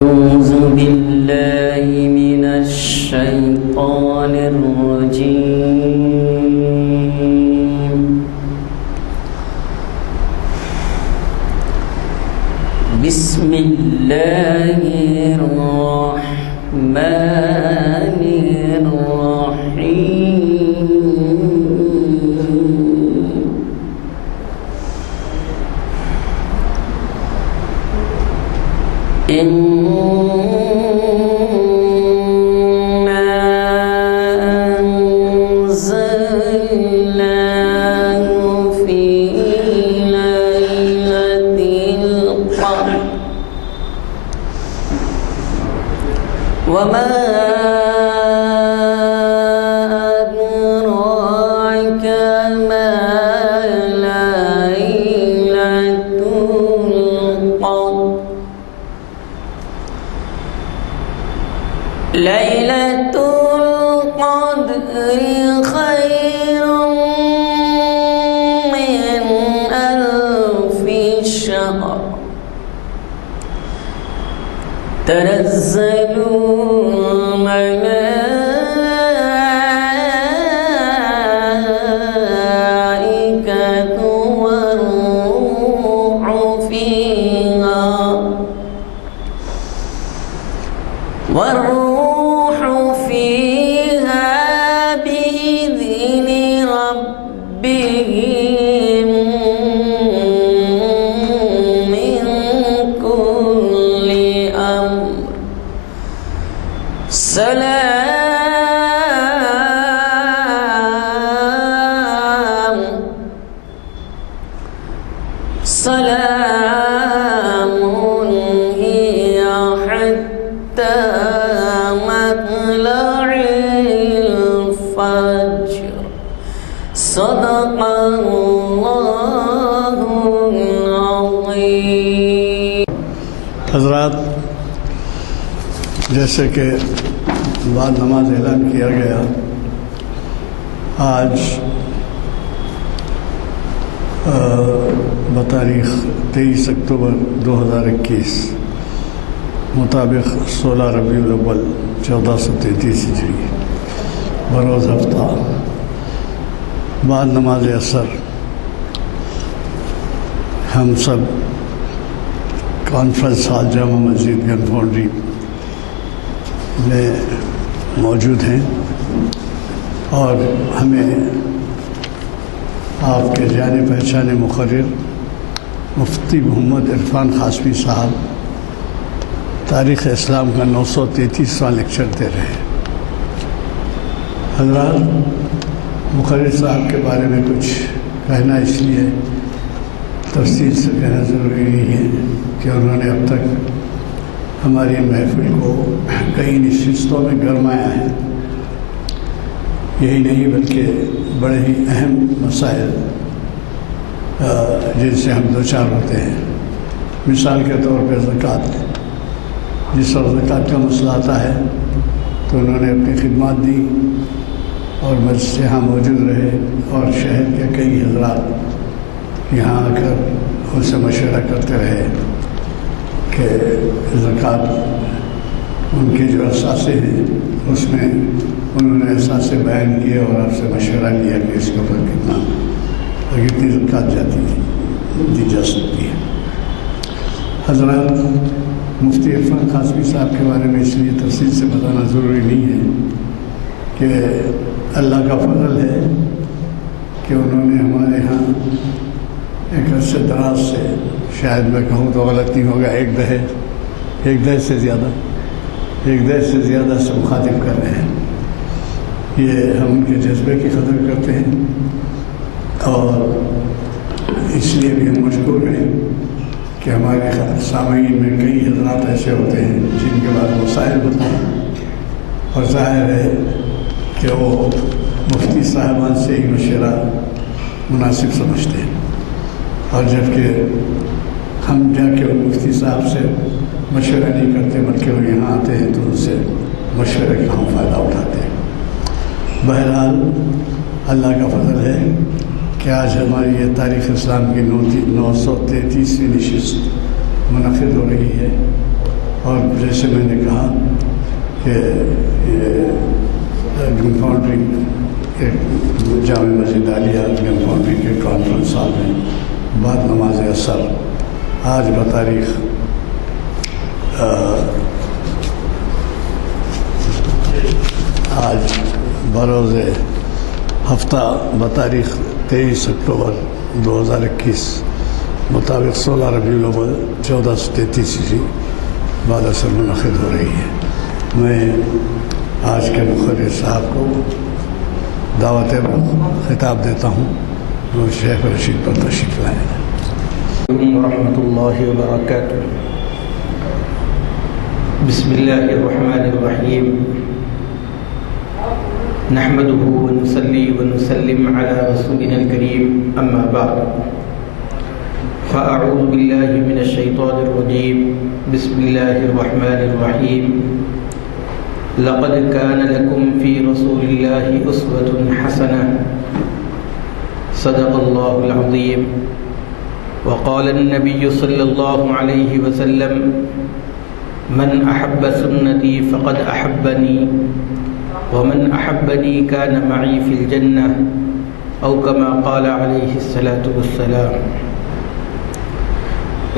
أعوذ بالله من الشيطان الرجيم. بسم الله الرحمن الرحيم. وما أدراك ما ليلة القدر. ليلة القدر خير من ألف شهر. تنزل الملائكة والروح فيها بإذن ربهم من كل أمر. سلام هي حتى مطلع الفجر. صدق الله العظيم. حضرات، جیسے کہ بعد نماز اعلان کیا گیا، آج بتاریخ 23 اکتوبر 2021 مطابق 16 ربیع الاول 1433 ہجری بروز ہفتہ بعد نماز عصر ہم سب کانفرنس ہال جامع مسجد گن فاؤنڈری میں موجود ہیں، اور ہمیں آپ کے جانے پہچانے مقرر مفتی محمد عرفان قاسمی صاحب تاریخ اسلام کا 933واں لیکچر دے رہے ہیں۔ حضرات، مقرر صاحب کے بارے میں کچھ کہنا اس لیے تفصیل سے کہنا ضروری نہیں ہے کہ انہوں نے اب تک ہماری محفل کو کئی نشستوں میں گرمایا ہے۔ یہی نہیں بلکہ بڑے ہی اہم مسائل جن سے ہم دوچار ہوتے ہیں، مثال کے طور پہ زکوٰۃ، جس وقت زکوٰۃ کا مسئلہ آتا ہے تو انہوں نے اپنی خدمات دی اور مجلس یہاں موجود رہے، اور شہر کے کئی حضرات یہاں آ کر ان سے مشورہ کرتے رہے کہ زکوٰۃ ان کے جو اثاثے ہیں اس میں انہوں نے احساس بیان کیے اور آپ سے مشورہ لیا کہ اس کے اوپر کتنی زکوٰۃ دی جا سکتی ہے۔ حضرات، مفتی عرفان قاسمی صاحب کے بارے میں اس لیے تفصیل سے بتانا ضروری نہیں ہے کہ اللہ کا فضل ہے کہ انہوں نے ہمارے ہاں ایک عرصے دراز سے، شاید میں کہوں تو غلط نہیں ہوگا، ایک دہے سے زیادہ سے مخاطب کر رہے ہیں۔ یہ ہم ان کے جذبے کی قدر کرتے ہیں، اور اس لیے بھی ہم مشکور ہیں کہ ہمارے سامعین میں کئی حضرات ایسے ہوتے ہیں جن کے بعد مسائل ہوتے ہیں، اور ظاہر ہے کہ وہ مفتی صاحبان سے ہی مشورہ مناسب سمجھتے ہیں، اور جبکہ ہم جا کے ان مفتی صاحب سے مشورہ نہیں کرتے بلکہ وہ یہاں آتے ہیں تو ان سے مشورے کا ہم فائدہ اٹھاتے ہیں۔ بہرحال اللہ کا فضل ہے کہ آج ہماری یہ تاریخ اسلام کی 933ویں نشست منعقد ہو رہی ہے، اور جیسے میں نے کہا کہ گمفاؤنڈری جامع مسجد عالیہ گمفاؤنڈری کے کانفرنس ہال میں بعد نماز عصر آج بتاریخ آج بروز ہفتہ بتاریخ 23 اکتوبر 2021 مطابق 16 ربیع الاول 1433 بعد اثر منعقد ہو رہی ہے۔ میں آج کے مخرر صاحب کو دعوت خطاب دیتا ہوں، وہ شیخ رشید پر تشریف لائیں۔ ورحمۃ اللہ وبرکاتہ۔ بسم اللہ الرحمن الرحیم، نحمده ونصلي ونسلم على رسولنا الكريم، اما بعد فاعوذ باللہ من الشیطان الرجیم، بسم اللہ الرحمن الرحیم۔ لقد كان لكم في رسول الله أسوة حسنة، صدق الله العظيم۔ وقال النبي صلى الله عليه وسلم: من أحب سنتي فقد أحبني، ومن أحبني كان معي في الجنة، أو كما قال عليه الصلاة والسلام۔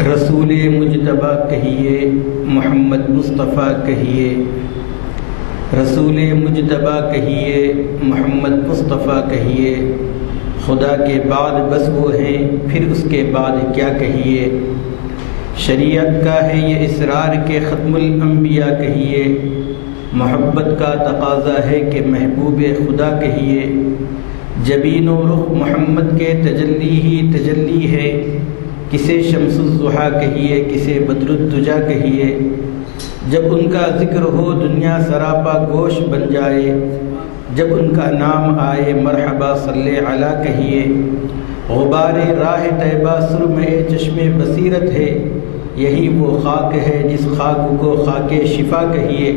رسول مجتبی کہیے، محمد مصطفیٰ کہیے، رسول مجتبی کہیے، محمد مصطفیٰ کہیے، خدا کے بعد بس وہ ہیں، پھر اس کے بعد کیا کہیے۔ شریعت کا ہے یہ اسرار کے ختم الانبیاء کہیے، محبت کا تقاضا ہے کہ محبوب خدا کہیے۔ جبین و رخ محمد کے تجلی ہی تجلی ہے، کسے شمس الضحیٰ کہیے، کسے بدر الدجیٰ کہیے۔ جب ان کا ذکر ہو دنیا سراپا گوش بن جائے، جب ان کا نام آئے مرحبا صلی علی کہیے۔ غبار راہ طیبہ سرمے چشم بصیرت ہے، یہی وہ خاک ہے جس خاک کو خاک شفا کہیے۔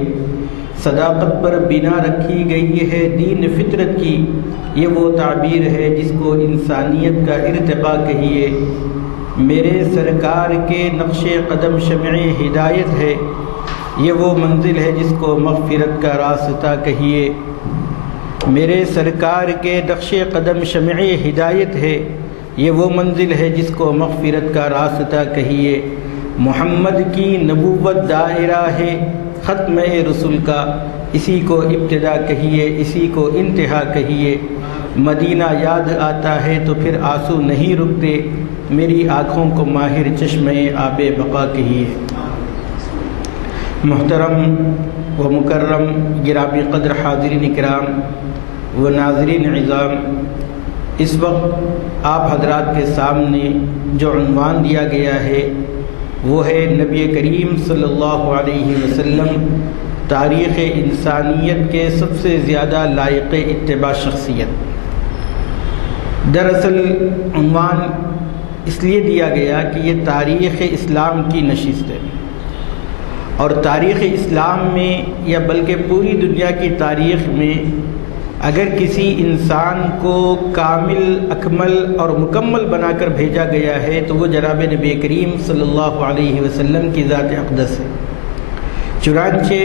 صداقت پر بنا رکھی گئی ہے دین فطرت کی، یہ وہ تعبیر ہے جس کو انسانیت کا ارتقا کہیے۔ میرے سرکار کے نقش قدم شمع ہدایت ہے، یہ وہ منزل ہے جس کو مغفرت کا راستہ کہیے۔ میرے سرکار کے نقش قدم شمع ہدایت ہے، یہ وہ منزل ہے جس کو مغفرت کا راستہ کہیے۔ محمد کی نبوت دائرہ ہے ختم رسول کا، اسی کو ابتدا کہیے، اسی کو انتہا کہیے۔ مدینہ یاد آتا ہے تو پھر آنسو نہیں رکتے، میری آنکھوں کو ماہر چشمے آب بقا کہیے۔ محترم و مکرم گرامی قدر حاضرین کرام و ناظرین عظام، اس وقت آپ حضرات کے سامنے جو عنوان دیا گیا ہے وہ ہے نبی کریم صلی اللہ علیہ وسلم، تاریخ انسانیت کے سب سے زیادہ لائق اتباع شخصیت۔ دراصل عنوان اس لیے دیا گیا کہ یہ تاریخ اسلام کی نشست ہے، اور تاریخ اسلام میں یا بلکہ پوری دنیا کی تاریخ میں اگر کسی انسان کو کامل، اکمل اور مکمل بنا کر بھیجا گیا ہے تو وہ جناب نبی کریم صلی اللہ علیہ وسلم کی ذات اقدس ہے۔ چنانچہ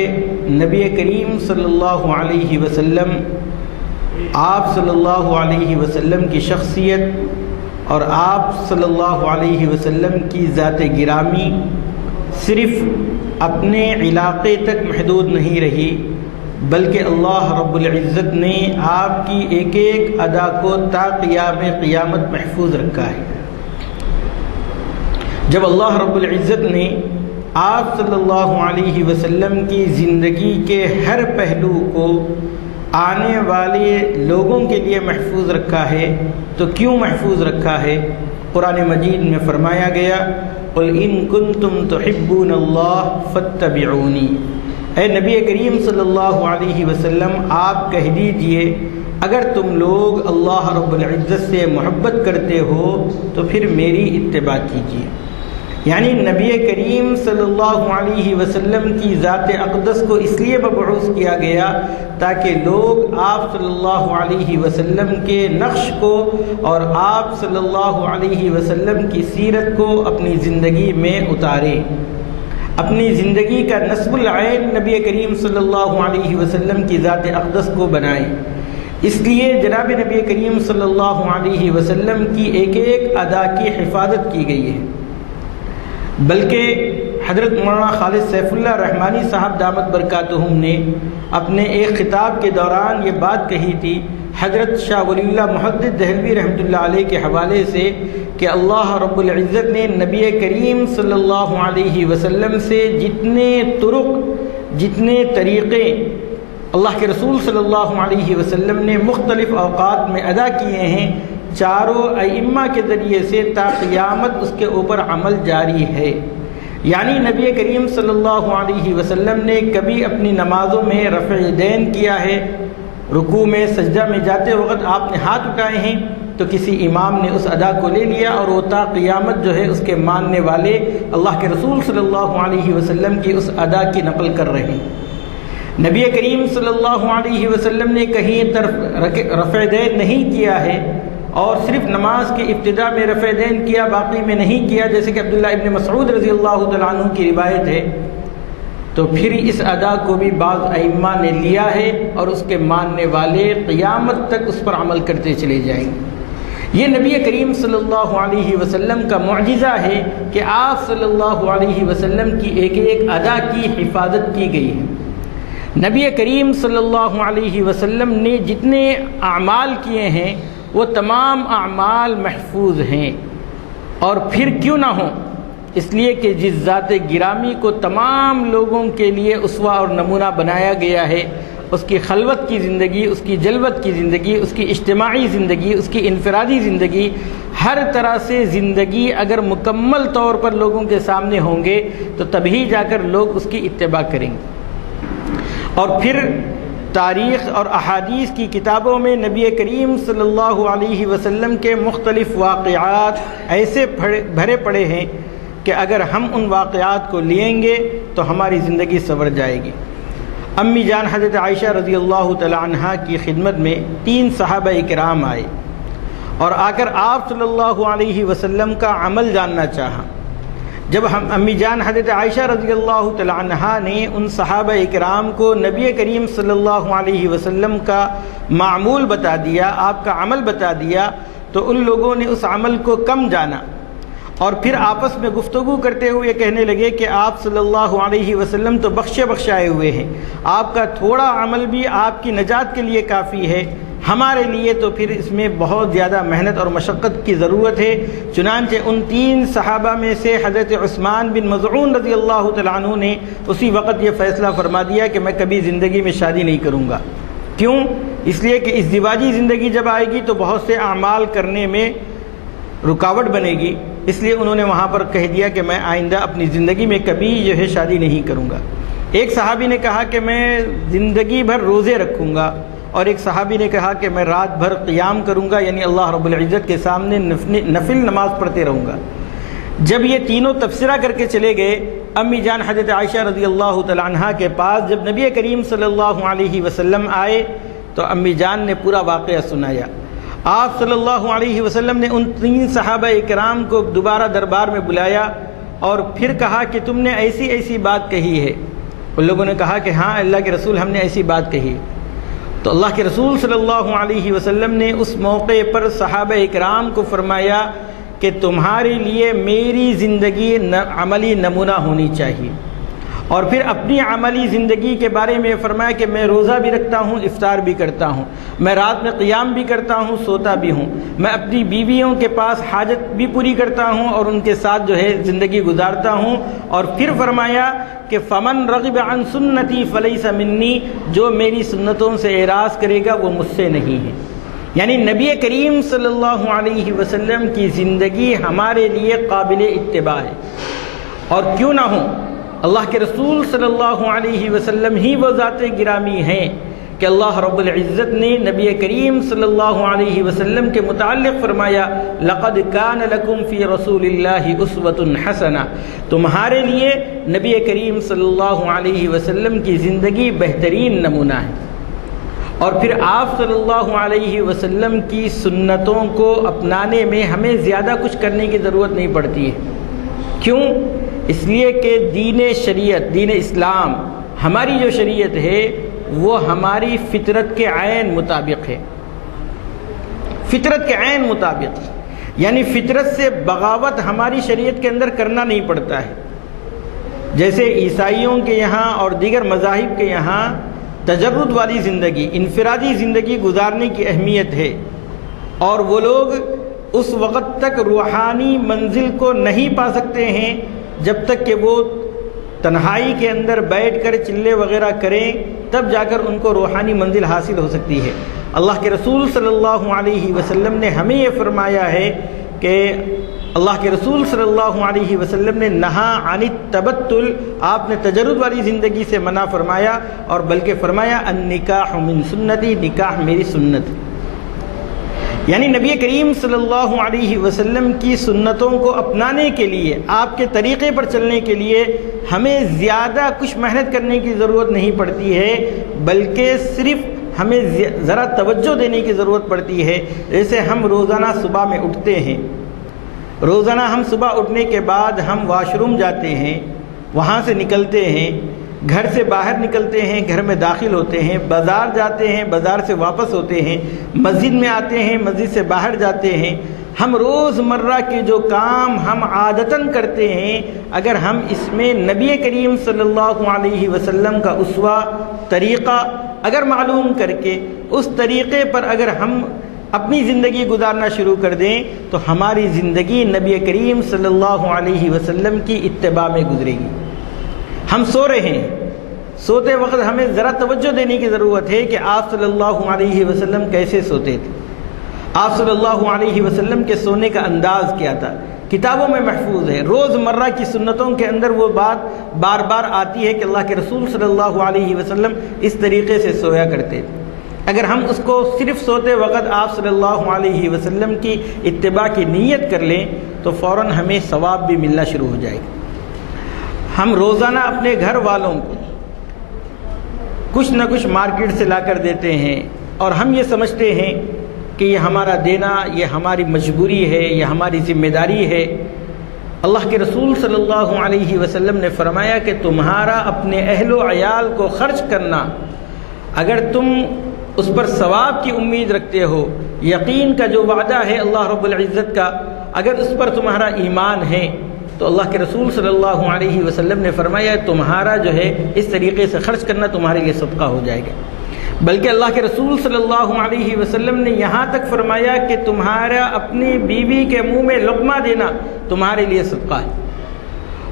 نبی کریم صلی اللہ علیہ وسلم، آپ صلی اللہ علیہ وسلم کی شخصیت اور آپ صلی اللہ علیہ وسلم کی ذات گرامی صرف اپنے علاقے تک محدود نہیں رہی، بلکہ اللہ رب العزت نے آپ کی ایک ایک ادا کو تا قیام قیامت محفوظ رکھا ہے۔ جب اللہ رب العزت نے آپ صلی اللہ علیہ وسلم کی زندگی کے ہر پہلو کو آنے والے لوگوں کے لیے محفوظ رکھا ہے تو کیوں محفوظ رکھا ہے؟ قرآن مجید میں فرمایا گیا: قُلْ إِن كُنتُمْ تُحِبُّونَ اللَّهَ فَاتَّبِعُونِي۔ اے نبی کریم صلی اللہ علیہ وسلم، آپ کہہ دیجئے اگر تم لوگ اللہ رب العزت سے محبت کرتے ہو تو پھر میری اتباع کیجئے۔ یعنی نبی کریم صلی اللہ علیہ وسلم کی ذات اقدس کو اس لیے مبعوث کیا گیا تاکہ لوگ آپ صلی اللہ علیہ وسلم کے نقش کو اور آپ صلی اللہ علیہ وسلم کی سیرت کو اپنی زندگی میں اتاریں۔ اپنی زندگی کا نصب العین نبی کریم صلی اللہ علیہ وسلم کی ذات اقدس کو بنائیں۔ اس لیے جناب نبی کریم صلی اللہ علیہ وسلم کی ایک ایک ادا کی حفاظت کی گئی ہے، بلکہ حضرت مولانا خالد سیف اللہ رحمانی صاحب دامت برکاتہم نے اپنے ایک خطاب کے دوران یہ بات کہی تھی حضرت شاہ ولی اللہ محدث دہلوی رحمۃ اللہ علیہ کے حوالے سے کہ اللہ رب العزت نے نبی کریم صلی اللہ علیہ وسلم سے جتنے طرق، جتنے طریقے اللہ کے رسول صلی اللہ علیہ وسلم نے مختلف اوقات میں ادا کیے ہیں، چاروں ائمہ کے ذریعے سے تا قیامت اس کے اوپر عمل جاری ہے۔ یعنی نبی کریم صلی اللہ علیہ وسلم نے کبھی اپنی نمازوں میں رفع دین کیا ہے، رکوع میں سجدہ میں جاتے وقت آپ نے ہاتھ اٹھائے ہیں تو کسی امام نے اس ادا کو لے لیا اور وہ تا قیامت جو ہے اس کے ماننے والے اللہ کے رسول صلی اللہ علیہ وسلم کی اس ادا کی نقل کر رہے ہیں۔ نبی کریم صلی اللہ علیہ وسلم نے کہیں طرف رفع دین نہیں کیا ہے اور صرف نماز کے ابتدا میں رفع دین کیا، باقی میں نہیں کیا، جیسے کہ عبداللہ ابن مسعود رضی اللہ تعالیٰ عنہ کی روایت ہے، تو پھر اس ادا کو بھی بعض ائمہ نے لیا ہے اور اس کے ماننے والے قیامت تک اس پر عمل کرتے چلے جائیں گے۔ یہ نبی کریم صلی اللہ علیہ وسلم کا معجزہ ہے کہ آپ صلی اللہ علیہ وسلم کی ایک ایک ادا کی حفاظت کی گئی ہے۔ نبی کریم صلی اللہ علیہ وسلم نے جتنے اعمال کیے ہیں وہ تمام اعمال محفوظ ہیں، اور پھر کیوں نہ ہوں، اس لیے کہ جس ذات گرامی کو تمام لوگوں کے لیے اسوہ اور نمونہ بنایا گیا ہے، اس کی خلوت کی زندگی، اس کی جلوت کی زندگی، اس کی اجتماعی زندگی، اس کی انفرادی زندگی، ہر طرح سے زندگی اگر مکمل طور پر لوگوں کے سامنے ہوں گے تو تبھی جا کر لوگ اس کی اتباع کریں گے۔ اور پھر تاریخ اور احادیث کی کتابوں میں نبی کریم صلی اللہ علیہ وسلم کے مختلف واقعات ایسے بھرے پڑے ہیں کہ اگر ہم ان واقعات کو لیں گے تو ہماری زندگی سنور جائے گی۔ امی جان حضرت عائشہ رضی اللہ تعالی عنہا کی خدمت میں 3 صحابہ کرام آئے اور آ کر آپ صلی اللہ علیہ وسلم کا عمل جاننا چاہا۔ جب امی جان حضرت عائشہ رضی اللہ تعالی عنہا نے ان صحابہ کرام کو نبی کریم صلی اللہ علیہ وسلم کا معمول بتا دیا، آپ کا عمل بتا دیا، تو ان لوگوں نے اس عمل کو کم جانا اور پھر آپس میں گفتگو کرتے ہوئے کہنے لگے کہ آپ صلی اللہ علیہ وسلم تو بخشائے ہوئے ہیں، آپ کا تھوڑا عمل بھی آپ کی نجات کے لیے کافی ہے، ہمارے لیے تو پھر اس میں بہت زیادہ محنت اور مشقت کی ضرورت ہے۔ چنانچہ ان 3 صحابہ میں سے حضرت عثمان بن مظعون رضی اللہ تعالیٰ عنہ نے اسی وقت یہ فیصلہ فرما دیا کہ میں کبھی زندگی میں شادی نہیں کروں گا۔ کیوں؟ اس لیے کہ ازدواجی زندگی جب آئے گی تو بہت سے اعمال کرنے میں رکاوٹ بنے گی، اس لیے انہوں نے وہاں پر کہہ دیا کہ میں آئندہ اپنی زندگی میں کبھی جو ہے شادی نہیں کروں گا۔ ایک صحابی نے کہا کہ میں زندگی بھر روزے رکھوں گا، اور ایک صحابی نے کہا کہ میں رات بھر قیام کروں گا، یعنی اللہ رب العزت کے سامنے نفل نماز پڑھتے رہوں گا۔ جب یہ تینوں تبصرہ کر کے چلے گئے امی جان حضرت عائشہ رضی اللہ تعالی عنہا کے پاس، جب نبی کریم صلی اللہ علیہ وسلم آئے تو امی جان نے پورا واقعہ سنایا۔ آپ صلی اللہ علیہ وسلم نے ان 3 صحابہ کرام کو دوبارہ دربار میں بلایا اور پھر کہا کہ تم نے ایسی ایسی بات کہی ہے۔ ان لوگوں نے کہا کہ ہاں اللہ کے رسول، ہم نے ایسی بات کہی۔ تو اللہ کے رسول صلی اللہ علیہ وسلم نے اس موقع پر صحابہ کرام کو فرمایا کہ تمہارے لیے میری زندگی عملی نمونہ ہونی چاہیے، اور پھر اپنی عملی زندگی کے بارے میں فرمایا کہ میں روزہ بھی رکھتا ہوں، افطار بھی کرتا ہوں، میں رات میں قیام بھی کرتا ہوں، سوتا بھی ہوں، میں اپنی بیویوں کے پاس حاجت بھی پوری کرتا ہوں اور ان کے ساتھ جو ہے زندگی گزارتا ہوں۔ اور پھر فرمایا کہ فمن رغب عن سنتی فلیس منی، جو میری سنتوں سے اعراض کرے گا وہ مجھ سے نہیں ہے۔ یعنی نبی کریم صلی اللہ علیہ وسلم کی زندگی ہمارے لیے قابل اتباع ہے، اور کیوں نہ ہو، اللہ کے رسول صلی اللہ علیہ وسلم ہی وہ ذات گرامی ہیں کہ اللہ رب العزت نے نبی کریم صلی اللہ علیہ وسلم کے متعلق فرمایا لَقَدْ كَانَ لَكُمْ فِي رَسُولِ اللَّهِ أُسْوَةٌ حَسَنَةٌ، تمہارے لیے نبی کریم صلی اللہ علیہ وسلم کی زندگی بہترین نمونہ ہے۔ اور پھر آپ صلی اللہ علیہ وسلم کی سنتوں کو اپنانے میں ہمیں زیادہ کچھ کرنے کی ضرورت نہیں پڑتی ہے۔ کیوں؟ اس لیے کہ دین شریعت، دین اسلام، ہماری جو شریعت ہے وہ ہماری فطرت کے عین مطابق ہے، فطرت کے عین مطابق، یعنی فطرت سے بغاوت ہماری شریعت کے اندر کرنا نہیں پڑتا ہے۔ جیسے عیسائیوں کے یہاں اور دیگر مذاہب کے یہاں تجرد والی زندگی، انفرادی زندگی گزارنے کی اہمیت ہے، اور وہ لوگ اس وقت تک روحانی منزل کو نہیں پا سکتے ہیں جب تک کہ وہ تنہائی کے اندر بیٹھ کر چلے وغیرہ کریں، تب جا کر ان کو روحانی منزل حاصل ہو سکتی ہے۔ اللہ کے رسول صلی اللہ علیہ وسلم نے ہمیں یہ فرمایا ہے کہ اللہ کے رسول صلی اللہ علیہ وسلم نے نہا عن التبتل، آپ نے تجرد والی زندگی سے منع فرمایا، اور بلکہ فرمایا النکاح من سنتی، نکاح میری سنت، یعنی نبی کریم صلی اللہ علیہ وسلم کی سنتوں کو اپنانے کے لیے، آپ کے طریقے پر چلنے کے لیے ہمیں زیادہ کچھ محنت کرنے کی ضرورت نہیں پڑتی ہے، بلکہ صرف ہمیں ذرا توجہ دینے کی ضرورت پڑتی ہے۔ جیسے ہم روزانہ صبح میں اٹھتے ہیں، روزانہ ہم صبح اٹھنے کے بعد ہم واش روم جاتے ہیں، وہاں سے نکلتے ہیں، گھر سے باہر نکلتے ہیں، گھر میں داخل ہوتے ہیں، بازار جاتے ہیں، بازار سے واپس ہوتے ہیں، مسجد میں آتے ہیں، مسجد سے باہر جاتے ہیں۔ ہم روز مرہ کے جو کام ہم عادتاً کرتے ہیں، اگر ہم اس میں نبی کریم صلی اللہ علیہ وسلم کا اسوہ طریقہ اگر معلوم کر کے اس طریقے پر اگر ہم اپنی زندگی گزارنا شروع کر دیں تو ہماری زندگی نبی کریم صلی اللہ علیہ وسلم کی اتباع میں گزرے گی۔ ہم سو رہے ہیں، سوتے وقت ہمیں ذرا توجہ دینے کی ضرورت ہے کہ آپ صلی اللہ علیہ وسلم کیسے سوتے تھے، آپ صلی اللہ علیہ وسلم کے سونے کا انداز کیا تھا، کتابوں میں محفوظ ہے، روز مرہ کی سنتوں کے اندر وہ بات بار بار آتی ہے کہ اللہ کے رسول صلی اللہ علیہ وسلم اس طریقے سے سویا کرتے تھے۔ اگر ہم اس کو صرف سوتے وقت آپ صلی اللہ علیہ وسلم کی اتباع کی نیت کر لیں تو فوراً ہمیں ثواب بھی ملنا شروع ہو جائے گا۔ ہم روزانہ اپنے گھر والوں کو کچھ نہ کچھ مارکیٹ سے لا کر دیتے ہیں، اور ہم یہ سمجھتے ہیں کہ یہ ہمارا دینا، یہ ہماری مجبوری ہے، یہ ہماری ذمہ داری ہے۔ اللہ کے رسول صلی اللہ علیہ وسلم نے فرمایا کہ تمہارا اپنے اہل و عیال کو خرچ کرنا، اگر تم اس پر ثواب کی امید رکھتے ہو، یقین کا جو وعدہ ہے اللہ رب العزت کا، اگر اس پر تمہارا ایمان ہے تو اللہ کے رسول صلی اللہ علیہ وسلم نے فرمایا تمہارا جو ہے اس طریقے سے خرچ کرنا تمہارے لیے صدقہ ہو جائے گا۔ بلکہ اللہ کے رسول صلی اللہ علیہ وسلم نے یہاں تک فرمایا کہ تمہارا اپنی بیوی کے منہ میں لقمہ دینا تمہارے لیے صدقہ ہے۔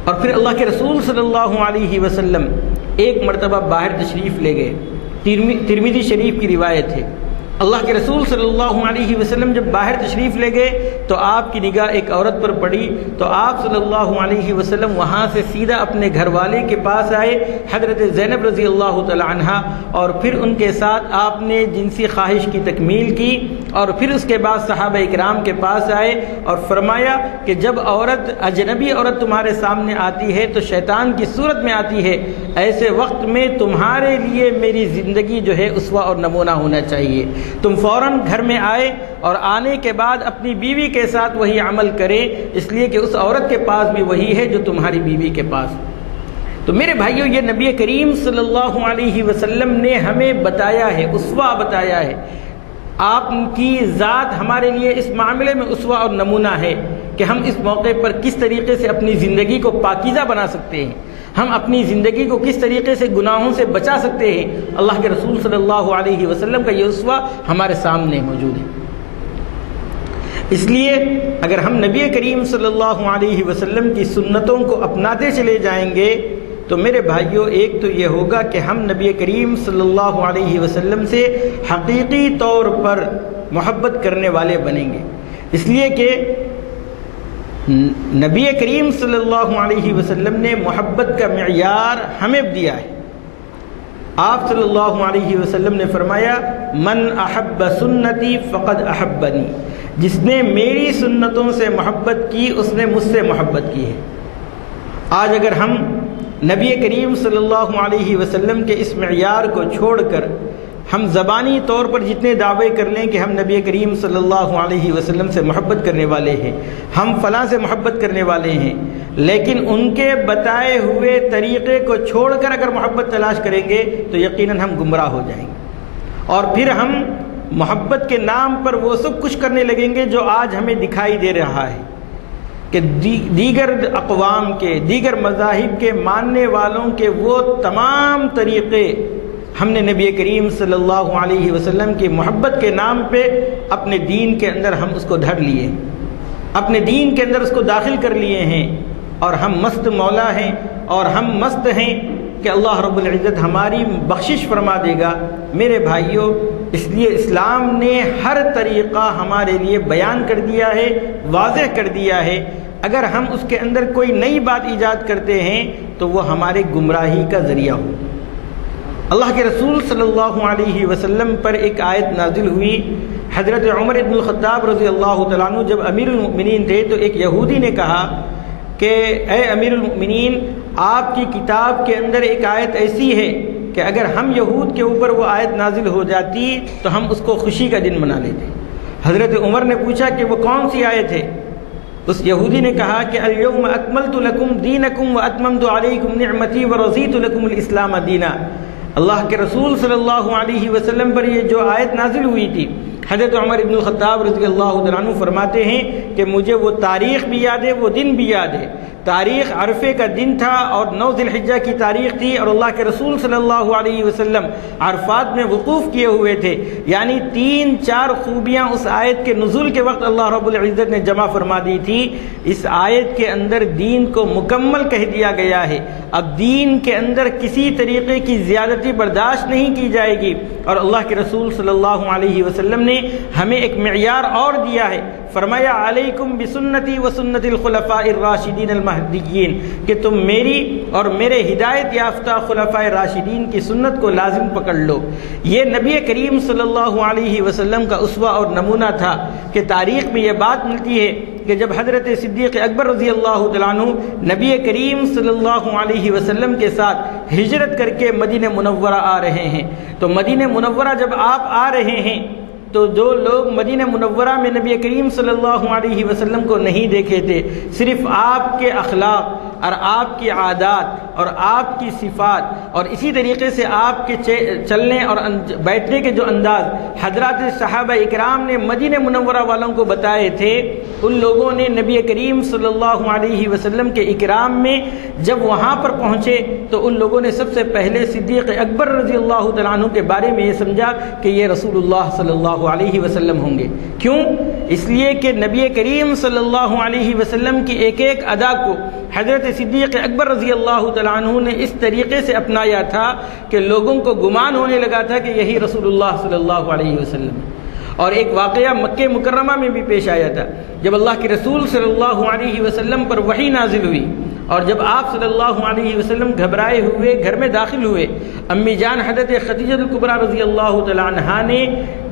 اور پھر اللہ کے رسول صلی اللہ علیہ وسلم ایک مرتبہ باہر تشریف لے گئے، ترمذی شریف کی روایت ہے، اللہ کے رسول صلی اللہ علیہ وسلم جب باہر تشریف لے گئے تو آپ کی نگاہ ایک عورت پر پڑی، تو آپ صلی اللہ علیہ وسلم وہاں سے سیدھا اپنے گھر والے کے پاس آئے، حضرت زینب رضی اللہ تعالی عنہا، اور پھر ان کے ساتھ آپ نے جنسی خواہش کی تکمیل کی، اور پھر اس کے بعد صحابہ اکرام کے پاس آئے اور فرمایا کہ جب عورت، اجنبی عورت تمہارے سامنے آتی ہے تو شیطان کی صورت میں آتی ہے، ایسے وقت میں تمہارے لیے میری زندگی جو ہے اسوہ اور نمونہ ہونا چاہیے۔ تم فوراً گھر میں آئے اور آنے کے بعد اپنی بیوی کے ساتھ وہی عمل کرے، اس لیے کہ اس عورت کے پاس بھی وہی ہے جو تمہاری بیوی کے پاس۔ تو میرے بھائیوں، یہ نبی کریم صلی اللہ علیہ وسلم نے ہمیں بتایا ہے، اسوہ بتایا ہے۔ آپ کی ذات ہمارے لیے اس معاملے میں اسوہ اور نمونہ ہے کہ ہم اس موقع پر کس طریقے سے اپنی زندگی کو پاکیزہ بنا سکتے ہیں، ہم اپنی زندگی کو کس طریقے سے گناہوں سے بچا سکتے ہیں۔ اللہ کے رسول صلی اللہ علیہ وسلم کا یہ اسوہ ہمارے سامنے موجود ہے۔ اس لیے اگر ہم نبی کریم صلی اللہ علیہ وسلم کی سنتوں کو اپناتے چلے جائیں گے تو میرے بھائیوں، ایک تو یہ ہوگا کہ ہم نبی کریم صلی اللہ علیہ وسلم سے حقیقی طور پر محبت کرنے والے بنیں گے، اس لیے کہ نبی کریم صلی اللہ علیہ وسلم نے محبت کا معیار ہمیں دیا ہے۔ آپ صلی اللہ علیہ وسلم نے فرمایا من احب سنتی فقد احبنی، جس نے میری سنتوں سے محبت کی اس نے مجھ سے محبت کی ہے۔ آج اگر ہم نبی کریم صلی اللہ علیہ وسلم کے اس معیار کو چھوڑ کر ہم زبانی طور پر جتنے دعوے کر لیں کہ ہم نبی کریم صلی اللہ علیہ وسلم سے محبت کرنے والے ہیں، ہم فلاں سے محبت کرنے والے ہیں، لیکن ان کے بتائے ہوئے طریقے کو چھوڑ کر اگر محبت تلاش کریں گے تو یقیناً ہم گمراہ ہو جائیں گے، اور پھر ہم محبت کے نام پر وہ سب کچھ کرنے لگیں گے جو آج ہمیں دکھائی دے رہا ہے کہ دیگر اقوام کے، دیگر مذاہب کے ماننے والوں کے وہ تمام طریقے ہم نے نبی کریم صلی اللہ علیہ وسلم کی محبت کے نام پہ اپنے دین کے اندر ہم اس کو دھر لیے، اپنے دین کے اندر اس کو داخل کر لیے ہیں، اور ہم مست مولا ہیں اور ہم مست ہیں کہ اللہ رب العزت ہماری بخشش فرما دے گا۔ میرے بھائیوں، اس لیے اسلام نے ہر طریقہ ہمارے لیے بیان کر دیا ہے، واضح کر دیا ہے۔ اگر ہم اس کے اندر کوئی نئی بات ایجاد کرتے ہیں تو وہ ہمارے گمراہی کا ذریعہ ہو۔ اللہ کے رسول صلی اللہ علیہ وسلم پر ایک آیت نازل ہوئی۔ حضرت عمر بن الخطاب رضی اللہ تعالیٰ عنہ جب امیر المؤمنین تھے تو ایک یہودی نے کہا کہ اے امیر المؤمنین، آپ کی کتاب کے اندر ایک آیت ایسی ہے کہ اگر ہم یہود کے اوپر وہ آیت نازل ہو جاتی تو ہم اس کو خوشی کا دن منا لیتے۔ حضرت عمر نے پوچھا کہ وہ کون سی آیت ہے؟ اس یہودی نے کہا کہ الیوم اکملت لکم دینکم واتممت علیکم نعمتی ورضیت لکم الاسلام دینا۔ اللہ کے رسول صلی اللہ علیہ وسلم پر یہ جو آیت نازل ہوئی تھی، حضرت عمر بن الخطاب رضی اللہ عنہ فرماتے ہیں کہ مجھے وہ تاریخ بھی یاد ہے، وہ دن بھی یاد ہے۔ تاریخ عرفے کا دن تھا اور 9 ذی الحجہ کی تاریخ تھی، اور اللہ کے رسول صلی اللہ علیہ وسلم عرفات میں وقوف کیے ہوئے تھے۔ یعنی 3-4 خوبیاں اس آیت کے نزول کے وقت اللہ رب العزت نے جمع فرما دی تھی۔ اس آیت کے اندر دین کو مکمل کہہ دیا گیا ہے۔ اب دین کے اندر کسی طریقے کی زیادتی برداشت نہیں کی جائے گی، اور اللہ کے رسول صلی اللہ علیہ وسلم نے ہمیں ایک معیار اور دیا ہے۔ فرمایا علیکم بسنتی و سنت الخلفاء الراشدین المہدیین، کہ تم میری اور میرے ہدایت یافتہ خلفاء راشدین کی سنت کو لازم پکڑ لو۔ یہ نبی کریم صلی اللہ علیہ وسلم کا اسوہ اور نمونہ تھا کہ تاریخ میں یہ بات ملتی ہے کہ جب حضرت صدیق اکبر رضی اللہ تعالیٰ عنہ نبی کریم صلی اللہ علیہ وسلم کے ساتھ ہجرت کر کے مدینہ منورہ آ رہے ہیں، تو مدینہ منورہ جب آپ آ رہے ہیں تو جو لوگ مدینہ منورہ میں نبی کریم صلی اللہ علیہ وسلم کو نہیں دیکھے تھے، صرف آپ کے اخلاق اور آپ کی عادات اور آپ کی صفات اور اسی طریقے سے آپ کے چلنے اور بیٹھنے کے جو انداز حضرات صحابہ اکرام نے مدینہ منورہ والوں کو بتائے تھے، ان لوگوں نے نبی کریم صلی اللہ علیہ وسلم کے اکرام میں جب وہاں پر پہنچے تو ان لوگوں نے سب سے پہلے صدیق اکبر رضی اللہ تعالیٰ عنہ کے بارے میں یہ سمجھا کہ یہ رسول اللہ صلی اللہ علیہ وسلم ہوں گے۔ کیوں؟ اس لیے کہ نبی کریم صلی اللہ علیہ وسلم کی ایک ایک ادا کو حضرت صدیق اکبر رضی اللہ تعالیٰ عنہ نے اس طریقے سے اپنایا تھا کہ لوگوں کو گمان ہونے لگا تھا کہ یہی رسول اللہ صلی اللہ علیہ وسلم ہے۔ اور ایک واقعہ مکہ مکرمہ میں بھی پیش آیا تھا، جب اللہ کے رسول صلی اللہ علیہ وسلم پر وحی نازل ہوئی اور جب آپ صلی اللہ علیہ وسلم گھبرائے ہوئے گھر میں داخل ہوئے، امی جان حضرت خدیجہ الکبریٰ رضی اللہ تعالیٰ عنہا نے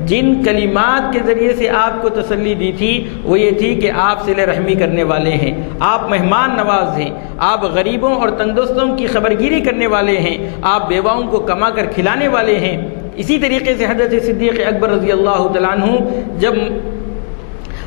جن کلمات کے ذریعے سے آپ کو تسلی دی تھی وہ یہ تھی کہ آپ صلہ رحمی کرنے والے ہیں، آپ مہمان نواز ہیں، آپ غریبوں اور تندرستوں کی خبرگیری کرنے والے ہیں، آپ بیواؤں کو کما کر کھلانے والے ہیں۔ اسی طریقے سے حضرت صدیق اکبر رضی اللہ تعالیٰ عنہ جب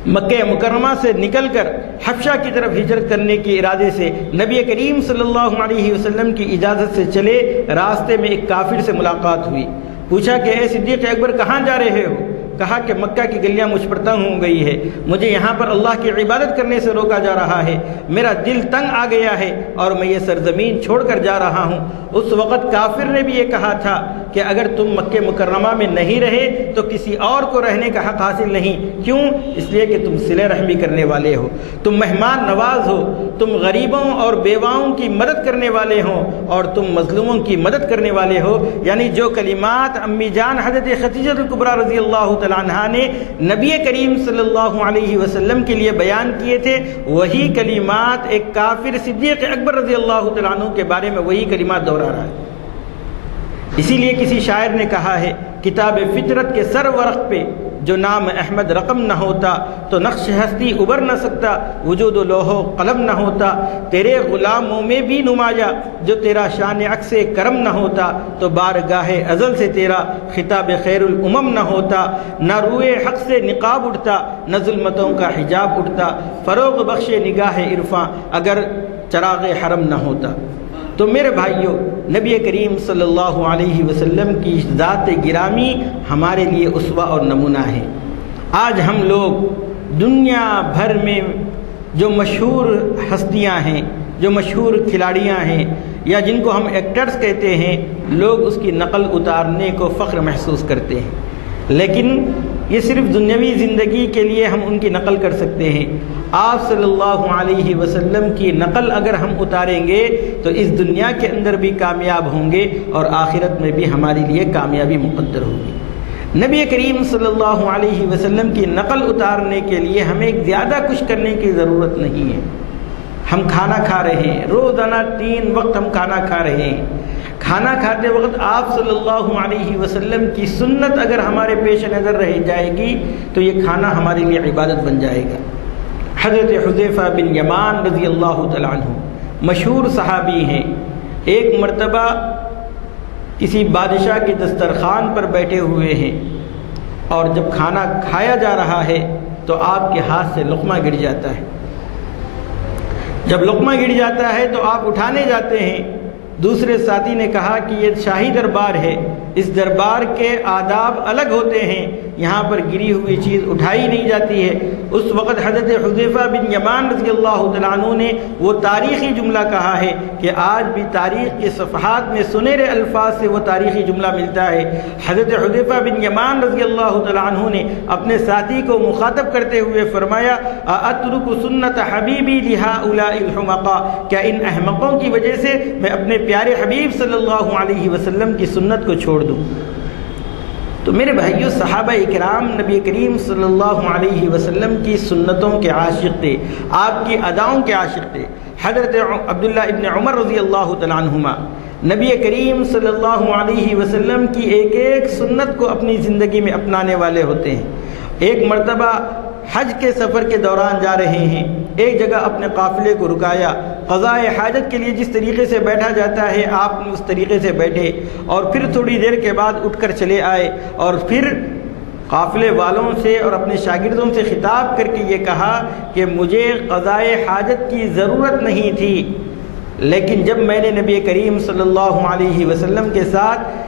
مکہ مکرمہ سے نکل کر حبشہ کی طرف ہجرت کرنے کے ارادے سے نبی کریم صلی اللہ علیہ وسلم کی اجازت سے چلے، راستے میں ایک کافر سے ملاقات ہوئی۔ پوچھا کہ اے صدیق اکبر کہاں جا رہے ہو؟ کہا کہ مکہ کی گلیاں مجھ پر تنگ ہو گئی ہے، مجھے یہاں پر اللہ کی عبادت کرنے سے روکا جا رہا ہے، میرا دل تنگ آ گیا ہے اور میں یہ سرزمین چھوڑ کر جا رہا ہوں۔ اس وقت کافر نے بھی یہ کہا تھا کہ اگر تم مکہ مکرمہ میں نہیں رہے تو کسی اور کو رہنے کا حق حاصل نہیں۔ کیوں؟ اس لیے کہ تم صلہ رحمی کرنے والے ہو، تم مہمان نواز ہو، تم غریبوں اور بیواؤں کی مدد کرنے والے ہو اور تم مظلوموں کی مدد کرنے والے ہو۔ یعنی جو کلمات امی جان حضرت خدیجہ الکبریٰ رضی اللہ تعالیٰ عنہا نے نبی کریم صلی اللہ علیہ وسلم کے لیے بیان کیے تھے، وہی کلمات ایک کافر صدیق اکبر رضی اللہ تعالیٰ عنہ کے بارے میں وہی کلمات دہرا رہا ہے۔ اسی لیے کسی شاعر نے کہا ہے، کتاب فطرت کے سر ورق پہ جو نام احمد رقم نہ ہوتا تو نقش ہستی ابھر نہ سکتا، وجود و لوح و قلم نہ ہوتا تیرے غلاموں میں بھی نمایاں، جو تیرا شان عکس کرم نہ ہوتا تو بارگاہ ازل سے تیرا خطاب خیر الامم نہ ہوتا، نہ روئے حق سے نقاب اٹھتا، نہ ظلمتوں کا حجاب اٹھتا، فروغ بخش نگاہ عرفاں اگر چراغ حرم نہ ہوتا۔ تو میرے بھائیوں، نبی کریم صلی اللہ علیہ وسلم کی ذات گرامی ہمارے لیے اسوہ اور نمونہ ہے۔ آج ہم لوگ دنیا بھر میں جو مشہور ہستیاں ہیں، جو مشہور کھلاڑیاں ہیں، یا جن کو ہم ایکٹرز کہتے ہیں، لوگ اس کی نقل اتارنے کو فخر محسوس کرتے ہیں، لیکن یہ صرف دنیاوی زندگی کے لیے ہم ان کی نقل کر سکتے ہیں۔ آپ صلی اللہ علیہ وسلم کی نقل اگر ہم اتاریں گے تو اس دنیا کے اندر بھی کامیاب ہوں گے اور آخرت میں بھی ہمارے لیے کامیابی مقدر ہوگی۔ نبی کریم صلی اللہ علیہ وسلم کی نقل اتارنے کے لیے ہمیں زیادہ کچھ کرنے کی ضرورت نہیں ہے۔ ہم کھانا کھا رہے ہیں، روزانہ 3 وقت ہم کھانا کھا رہے ہیں، کھانا کھاتے وقت آپ صلی اللہ علیہ وسلم کی سنت اگر ہمارے پیش نظر رہ جائے گی تو یہ کھانا ہمارے لیے عبادت بن جائے گا۔ حضرت حذیفہ بن یمان رضی اللہ تعالیٰ عنہ مشہور صحابی ہیں، ایک مرتبہ کسی بادشاہ کے دسترخوان پر بیٹھے ہوئے ہیں اور جب کھانا کھایا جا رہا ہے تو آپ کے ہاتھ سے لقمہ گر جاتا ہے۔ جب لقمہ گر جاتا ہے تو آپ اٹھانے جاتے ہیں، دوسرے ساتھی نے کہا کہ یہ شاہی دربار ہے، اس دربار کے آداب الگ ہوتے ہیں، یہاں پر گری ہوئی چیز اٹھائی نہیں جاتی ہے۔ اس وقت حضرت حذیفہ بن یمان رضی اللہ تعالیٰ عنہ نے وہ تاریخی جملہ کہا ہے کہ آج بھی تاریخ کے صفحات میں سنہرے الفاظ سے وہ تاریخی جملہ ملتا ہے۔ حضرت حذیفہ بن یمان رضی اللہ تعالیٰ عنہ نے اپنے ساتھی کو مخاطب کرتے ہوئے فرمایا، اترک سنت حبیبی لہؤلاء الحمقاء، کیا ان احمقوں کی وجہ سے میں اپنے پیارے حبیب صلی اللہ علیہ وسلم کی سنت کو چھوڑ دوں؟ تو میرے بھائیوں، صحابہ اکرام نبی کریم صلی اللہ علیہ وسلم کی سنتوں کے عاشق تھے، آپ کی اداؤں کے عاشق تھے۔ حضرت عبداللہ ابن عمر رضی اللہ تعالیٰ عنہما نبی کریم صلی اللہ علیہ وسلم کی ایک ایک سنت کو اپنی زندگی میں اپنانے والے ہوتے ہیں۔ ایک مرتبہ حج کے سفر کے دوران جا رہے ہیں، ایک جگہ اپنے قافلے کو رکایا، قضاء حاجت کے لیے جس طریقے سے بیٹھا جاتا ہے آپ اس طریقے سے بیٹھے، اور پھر تھوڑی دیر کے بعد اٹھ کر چلے آئے اور پھر قافلے والوں سے اور اپنے شاگردوں سے خطاب کر کے یہ کہا کہ مجھے قضاء حاجت کی ضرورت نہیں تھی، لیکن جب میں نے نبی کریم صلی اللہ علیہ وسلم کے ساتھ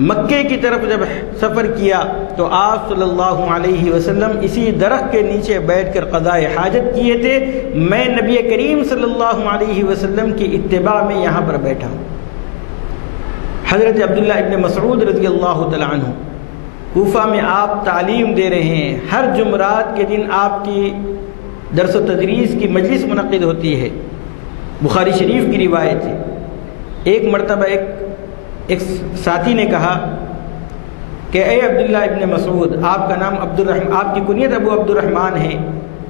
مکے کی طرف جب سفر کیا تو آپ صلی اللہ علیہ وسلم اسی درخت کے نیچے بیٹھ کر قضاء حاجت کیے تھے، میں نبی کریم صلی اللہ علیہ وسلم کی اتباع میں یہاں پر بیٹھا ہوں۔ حضرت عبداللہ ابن مسعود رضی اللہ تعالیٰ عنہ کوفہ میں آپ تعلیم دے رہے ہیں، ہر جمعرات کے دن آپ کی درس و تدریس کی مجلس منعقد ہوتی ہے، بخاری شریف کی روایت ہے۔ ایک مرتبہ ایک ساتھی نے کہا کہ اے عبداللہ ابن مسعود، آپ کا نام آپ کی کنیت ابو عبد الرحمن ہے،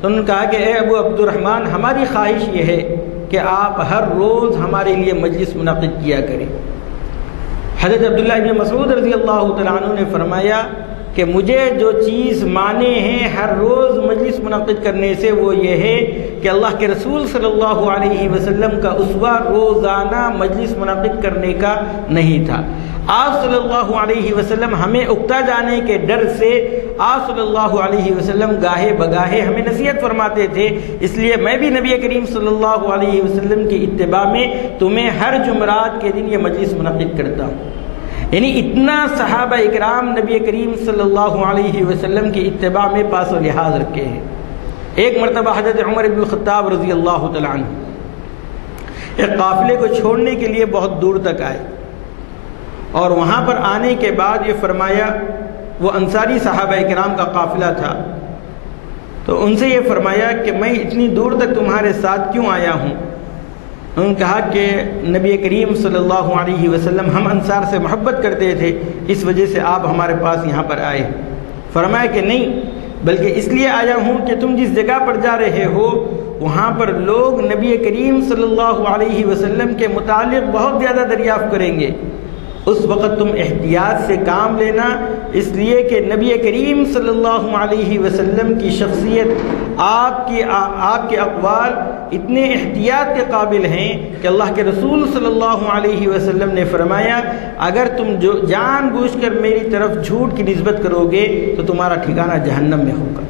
تو انہوں نے کہا کہ اے ابو عبد الرحمن، ہماری خواہش یہ ہے کہ آپ ہر روز ہمارے لیے مجلس منعقد کیا کریں۔ حضرت عبداللہ ابن مسعود رضی اللہ تعالیٰ عنہ نے فرمایا کہ مجھے جو چیز مانے ہیں ہر روز مجلس منعقد کرنے سے وہ یہ ہے کہ اللہ کے رسول صلی اللہ علیہ وسلم کا اسوہ روزانہ مجلس منعقد کرنے کا نہیں تھا۔ آپ صلی اللہ علیہ وسلم ہمیں اکتا جانے کے ڈر سے آپ صلی اللہ علیہ وسلم گاہے بگاہے ہمیں نصیحت فرماتے تھے، اس لیے میں بھی نبی کریم صلی اللہ علیہ وسلم کی اتباع میں تمہیں ہر جمعرات کے دن یہ مجلس منعقد کرتا ہوں۔ یعنی اتنا صحابہ اکرام نبی کریم صلی اللہ علیہ وسلم کی اتباع میں پاس و لحاظ رکھے ہیں۔ ایک مرتبہ حضرت عمر بن الخطاب رضی اللہ تعالیٰ عنہ ایک قافلے کو چھوڑنے کے لیے بہت دور تک آئے، اور وہاں پر آنے کے بعد یہ فرمایا، وہ انصاری صحابہ اکرام کا قافلہ تھا، تو ان سے یہ فرمایا کہ میں اتنی دور تک تمہارے ساتھ کیوں آیا ہوں؟ انہوں نے کہا کہ نبی کریم صلی اللہ علیہ وسلم ہم انصار سے محبت کرتے تھے، اس وجہ سے آپ ہمارے پاس یہاں پر آئے۔ فرمایا کہ نہیں، بلکہ اس لیے آیا ہوں کہ تم جس جگہ پر جا رہے ہو وہاں پر لوگ نبی کریم صلی اللہ علیہ وسلم کے متعلق بہت زیادہ دریافت کریں گے، اس وقت تم احتیاط سے کام لینا اس لیے کہ نبی کریم صلی اللہ علیہ وسلم کی شخصیت، آپ کے اقوال اتنے احتیاط کے قابل ہیں کہ اللہ کے رسول صلی اللہ علیہ وسلم نے فرمایا اگر تم جو جان بوجھ کر میری طرف جھوٹ کی نسبت کرو گے تو تمہارا ٹھکانہ جہنم میں ہوگا۔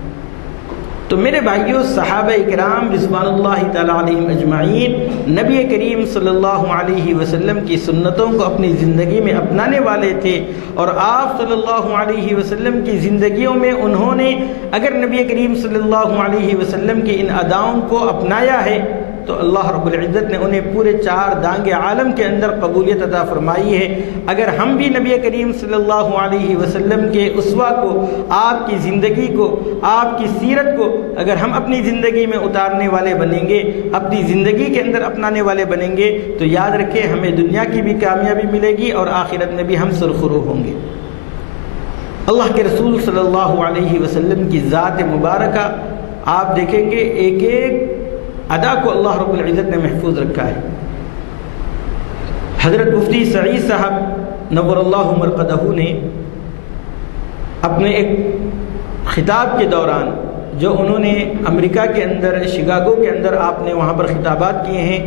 تو میرے بھائیوں، صحابہ کرام رضوان اللہ تعالیٰ علیہم اجمعین نبی کریم صلی اللہ علیہ وسلم کی سنتوں کو اپنی زندگی میں اپنانے والے تھے، اور آپ صلی اللہ علیہ وسلم کی زندگیوں میں انہوں نے اگر نبی کریم صلی اللہ علیہ وسلم کی ان اداؤں کو اپنایا ہے تو اللہ رب العزت نے انہیں پورے 4 دانگ عالم کے اندر قبولیت عطا فرمائی ہے۔ اگر ہم بھی نبی کریم صلی اللہ علیہ وسلم کے اسوہ کو، آپ کی زندگی کو، آپ کی سیرت کو اگر ہم اپنی زندگی میں اتارنے والے بنیں گے، اپنی زندگی کے اندر اپنانے والے بنیں گے، تو یاد رکھیں ہمیں دنیا کی بھی کامیابی ملے گی اور آخرت میں بھی ہم سرخرو ہوں گے۔ اللہ کے رسول صلی اللہ علیہ وسلم کی ذات مبارکہ آپ دیکھیں گے ایک ایک ادا کو اللہ رب العزت نے محفوظ رکھا ہے۔ حضرت مفتی سعید صاحب نور اللہ مرقدہ نے اپنے ایک خطاب کے دوران جو انہوں نے امریکہ کے اندر شکاگو کے اندر آپ نے وہاں پر خطابات کیے ہیں،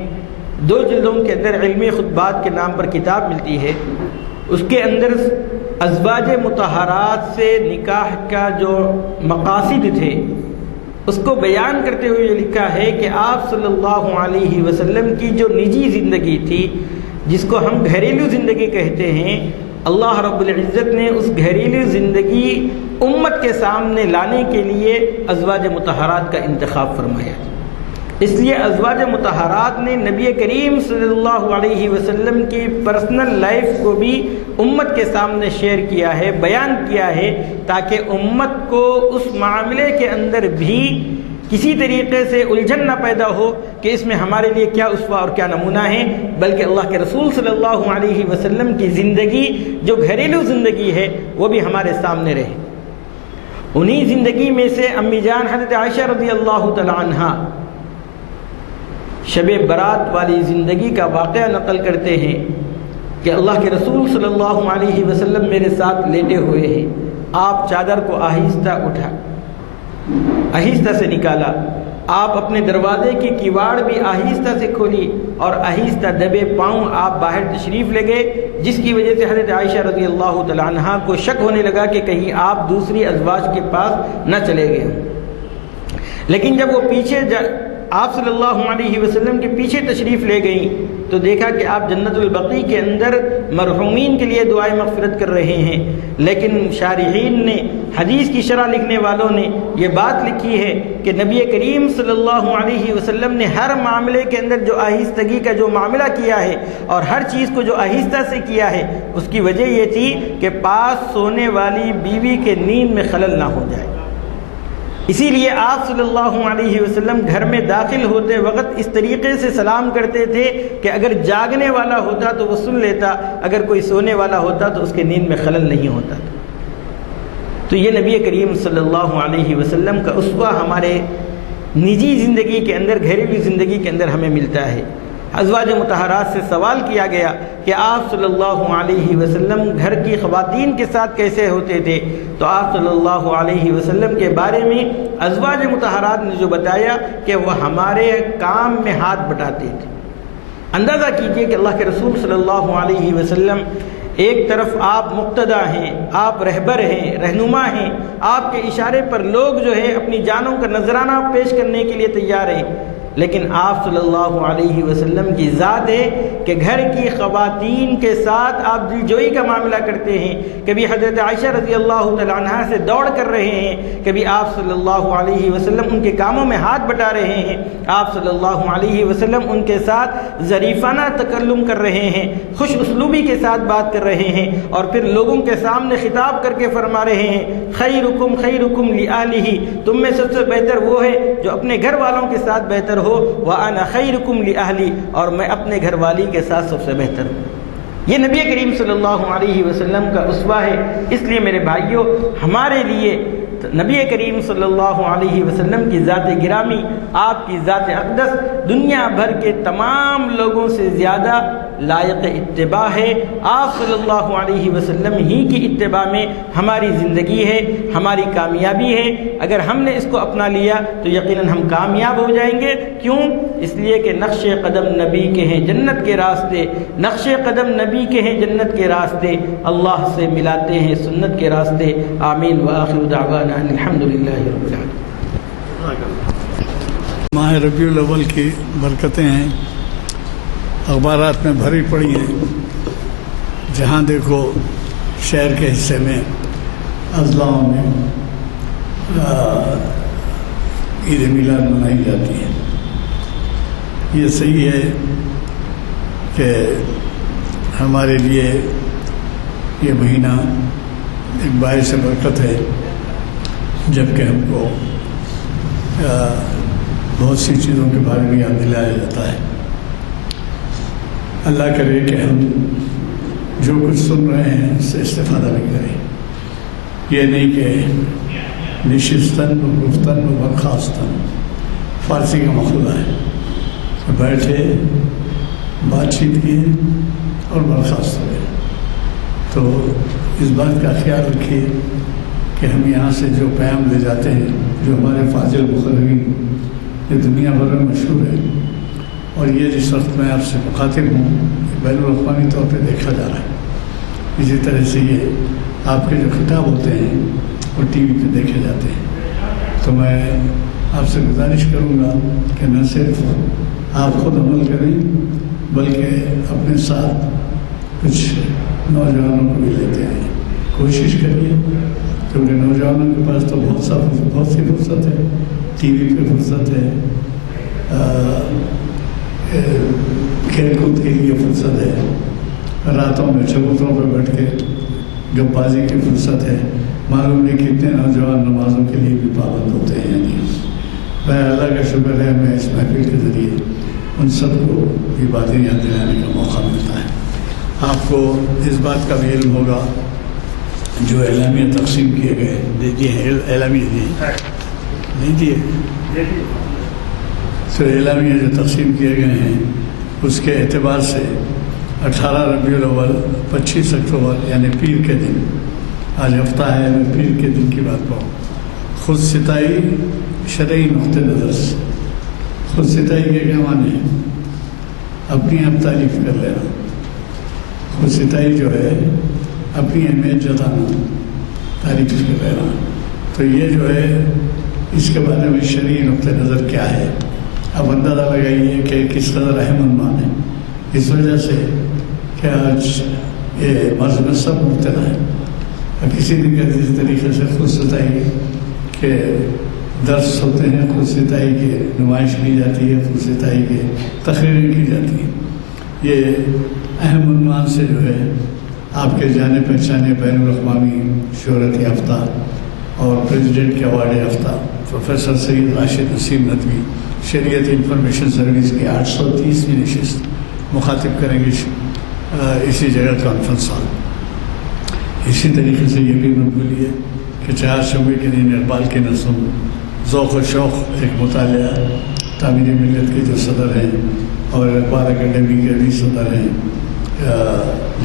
2 جلدوں کے اندر علمی خطبات کے نام پر کتاب ملتی ہے، اس کے اندر ازواج مطہرات سے نکاح کا جو مقاصد تھے اس کو بیان کرتے ہوئے یہ لکھا ہے کہ آپ صلی اللہ علیہ وسلم کی جو نجی زندگی تھی، جس کو ہم گھریلو زندگی کہتے ہیں، اللہ رب العزت نے اس گھریلو زندگی امت کے سامنے لانے کے لیے ازواج مطہرات کا انتخاب فرمایا۔ اس لیے ازواج مطہرات نے نبی کریم صلی اللہ علیہ وسلم کی پرسنل لائف کو بھی امت کے سامنے شیئر کیا ہے، بیان کیا ہے، تاکہ امت کو اس معاملے کے اندر بھی کسی طریقے سے الجھن نہ پیدا ہو کہ اس میں ہمارے لیے کیا اسوہ اور کیا نمونہ ہے، بلکہ اللہ کے رسول صلی اللہ علیہ وسلم کی زندگی جو گھریلو زندگی ہے وہ بھی ہمارے سامنے رہے۔ انہی زندگی میں سے امی جان حضرت عائشہ رضی اللہ تعالی عنہا شب برات والی زندگی کا واقعہ نقل کرتے ہیں کہ اللہ کے رسول صلی اللہ علیہ وسلم میرے ساتھ لیٹے ہوئے ہیں، آپ چادر کو آہستہ سے نکالا، آپ اپنے دروازے کی کیواڑ بھی آہستہ سے کھولی اور آہستہ دبے پاؤں آپ باہر تشریف لے گئے، جس کی وجہ سے حضرت عائشہ رضی اللہ تعالی عنہا کو شک ہونے لگا کہ کہیں آپ دوسری ازواج کے پاس نہ چلے گئے۔ لیکن جب وہ آپ صلی اللہ علیہ وسلم کے پیچھے تشریف لے گئیں تو دیکھا کہ آپ جنت البقیع کے اندر مرحومین کے لیے دعائیں مغفرت کر رہے ہیں، لیکن شارحین نے، حدیث کی شرح لکھنے والوں نے یہ بات لکھی ہے کہ نبی کریم صلی اللہ علیہ وسلم نے ہر معاملے کے اندر جو آہستگی کا جو معاملہ کیا ہے اور ہر چیز کو جو آہستہ سے کیا ہے، اس کی وجہ یہ تھی کہ پاس سونے والی بیوی کے نیند میں خلل نہ ہو جائے۔ اسی لیے آپ صلی اللہ علیہ وسلم گھر میں داخل ہوتے وقت اس طریقے سے سلام کرتے تھے کہ اگر جاگنے والا ہوتا تو وہ سن لیتا، اگر کوئی سونے والا ہوتا تو اس کے نیند میں خلل نہیں ہوتا تھا۔ تو یہ نبی کریم صلی اللہ علیہ وسلم کا اسوہ ہمارے نجی زندگی کے اندر، گھریلو زندگی کے اندر ہمیں ملتا ہے۔ ازواج مطہرات سے سوال کیا گیا کہ آپ صلی اللہ علیہ وسلم گھر کی خواتین کے ساتھ کیسے ہوتے تھے، تو آپ صلی اللہ علیہ وسلم کے بارے میں ازواج مطہرات نے جو بتایا کہ وہ ہمارے کام میں ہاتھ بٹاتے تھے۔ اندازہ کیجئے کہ اللہ کے رسول صلی اللہ علیہ وسلم ایک طرف آپ مقتدیٰ ہیں، آپ رہبر ہیں، رہنما ہیں، آپ کے اشارے پر لوگ جو ہے اپنی جانوں کا نذرانہ پیش کرنے کے لیے تیار ہیں، لیکن آپ صلی اللہ علیہ وسلم کی ذات ہے کہ گھر کی خواتین کے ساتھ آپ دل جوئی کا معاملہ کرتے ہیں۔ کبھی حضرت عائشہ رضی اللہ تعالی عنہا سے دوڑ کر رہے ہیں، کبھی آپ صلی اللہ علیہ وسلم ان کے کاموں میں ہاتھ بٹا رہے ہیں، آپ صلی اللہ علیہ وسلم ان کے ساتھ ظریفانہ تکلم کر رہے ہیں، خوش اسلوبی کے ساتھ بات کر رہے ہیں، اور پھر لوگوں کے سامنے خطاب کر کے فرما رہے ہیں خیرکم خیرکم لآلہ، تم میں سب سے بہتر وہ ہے جو اپنے گھر والوں کے ساتھ بہتر ہو، وَأَنَا خَيْرُكُمْ لِأَهْلِي، اور میں اپنے گھر والی کے ساتھ سب سے بہتر ہوں۔ یہ نبی کریم صلی اللہ علیہ وسلم کا اسوہ ہے۔ اس لیے میرے بھائیوں، ہمارے لیے نبی کریم صلی اللہ علیہ وسلم کی ذات گرامی، آپ کی ذات اقدس دنیا بھر کے تمام لوگوں سے زیادہ لائق اتباع ہے۔ آپ صلی اللہ علیہ وسلم ہی کی اتباع میں ہماری زندگی ہے، ہماری کامیابی ہے۔ اگر ہم نے اس کو اپنا لیا تو یقیناً ہم کامیاب ہو جائیں گے۔ کیوں؟ اس لیے کہ نقش قدم نبی کے ہیں جنت کے راستے، نقش قدم نبی کے ہیں جنت کے راستے، اللہ سے ملاتے ہیں سنت کے راستے۔ آمین وآخر دعوانا ان الحمدللہ رب العالمین۔ ماہ ربیع الاول کی برکتیں ہیں، اخبارات میں بھری پڑی ہیں، جہاں دیکھو شہر کے حصے میں اضلاعوں میں عید میلاد منائی جاتی ہے۔ یہ صحیح ہے کہ ہمارے لیے یہ مہینہ ایک باعث برکت ہے، جبکہ ہم کو بہت سی چیزوں کے بارے میں یاد دلایا جاتا ہے۔ اللہ کرے کہ ہم جو کچھ سن رہے ہیں اس سے استفادہ بھی کریں، یہ نہیں کہ نشستن و گفتن و برخاستن فارسی کا مقولہ ہے، بیٹھے بات چیت کیے اور برخاست ہوئے۔ تو اس بات کا خیال رکھیے کہ ہم یہاں سے جو پیام لے جاتے ہیں، جو ہمارے فاضل مخربین یہ دنیا بھر میں مشہور ہے، اور یہ جس وقت میں آپ سے مخاطب ہوں بین الاقوامی طور پہ دیکھا جا رہا ہے، اسی طرح سے یہ آپ کے جو خطاب ہوتے ہیں وہ ٹی وی پہ دیکھے جاتے ہیں۔ تو میں آپ سے گزارش کروں گا کہ نہ صرف آپ خود عمل کریں بلکہ اپنے ساتھ کچھ نوجوانوں کو بھی لیتے ہیں، کوشش کریے، کیونکہ نوجوانوں کے پاس تو بہت سی فرصت ہے، ٹی وی پہ فرصت ہے، کھیل کود کے لیے فرصت ہے، راتوں میں چبوتروں پہ بیٹھ کے گپ بازی کی فرصت ہے، معلوم نہیں کتنے نوجوان نمازوں کے لیے بھی پابند ہوتے ہیں۔ میں اللہ کا شکر ہے میں اس محفل کے ذریعے ان سب کو یہ باتیں یاد دلانے کا موقع ملتا ہے۔ آپ کو اس بات کا بھی علم ہوگا جو اعلامیہ تقسیم کیے گئے، دیجیے اعلامیہ نہیں دیے، تو اعلامیہ جو تقسیم کیے گئے ہیں اس کے اعتبار سے 18 ربیع الاول 25 اکتوبر یعنی پیر کے دن، آج ہفتہ ہے، میں پیر کے دن کی بات کروں، خود ستائی شرعی نقطہ نظر سے، خود ستائی کے کیا معنی ہے؟ اپنی آپ تعریف کر لینا۔ خود ستائی جو ہے اپنی اہمیت جتانا، تعریف کر لینا۔ تو یہ جو ہے اس کے بارے میں شرعی نقطہ نظر کیا ہے؟ اب اندازہ لگائیے کہ کس قدر اہم عنوان ہے، اس وجہ سے کہ آج یہ مرض میں سب مبتلا ہے، اور کسی دن کا جس طریقے سے خود ستائی کے درس ہوتے ہیں، خود ستائی کی نمائش کی جاتی ہے، خود ستائی کی تقریریں کی جاتی ہیں۔ یہ اہم عنوان سے جو ہے آپ کے جانے پہچانے بین الاقوامی شہرت یافتہ اور پریزیڈنٹ کے ایوارڈ یافتہ پروفیسر سید راشد نسیم ندوی شریعت انفارمیشن سروس کی 830ویں نشست مخاطب کریں گے اسی جگہ کانفرنس ہال۔ اسی طریقے سے یہ بھی مت بھولیے کہ چہارشنبے کے دن اقبال کی نظم ذوق و شوق ایک مطالعہ تعمیر ملت کے جو صدر ہیں اور اقبال اکیڈمی کے بھی صدر ہیں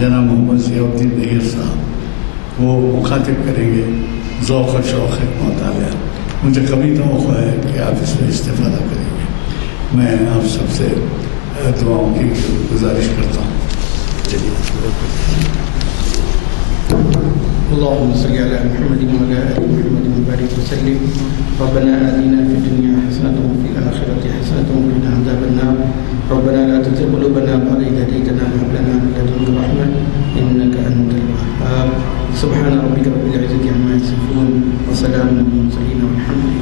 جناب محمد ضیاء الدین نیر صاحب، وہ مخاطب کریں گے ذوق و شوق ایک مطالعہ۔ مجھے کبھی توقع ہے کہ آپ اس میں استفادہ کریں گے۔ میں آپ سب سے دعاؤں کی گزارش کرتا ہوں۔ اللهم صل على محمد وعلى آل محمد وبارك وسلم. ربنا آتنا في الدنيا حسنة وفي الآخرة حسنة وقنا عذاب النار. ربنا لا تزغ قلوبنا بعد إذ هديتنا وهب لنا من لدنك رحمة إنك أنت الوهاب. سبحان ربك رب العزة عما يصفون وسلام على المرسلين والحمد لله.